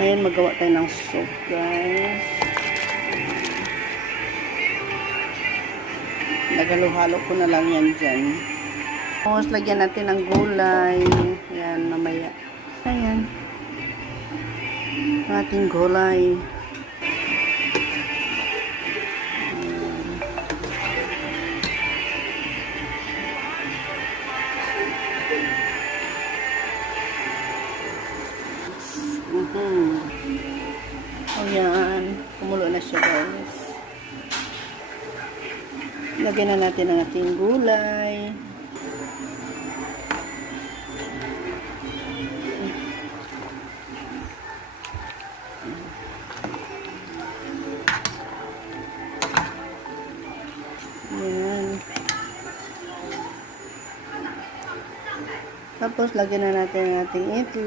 Ngayon, magawa tayo ng soup, guys. Naghalo-halo ko na lang yan dyan. Tapos, lagyan natin ng gulay. Yan, mamaya. Ayan. Ating gulay. Ayan. Kumulo na siya, guys. Lagyan na natin ang ating gulay. Ayan. Tapos, lagyan na natin ang ating itlog.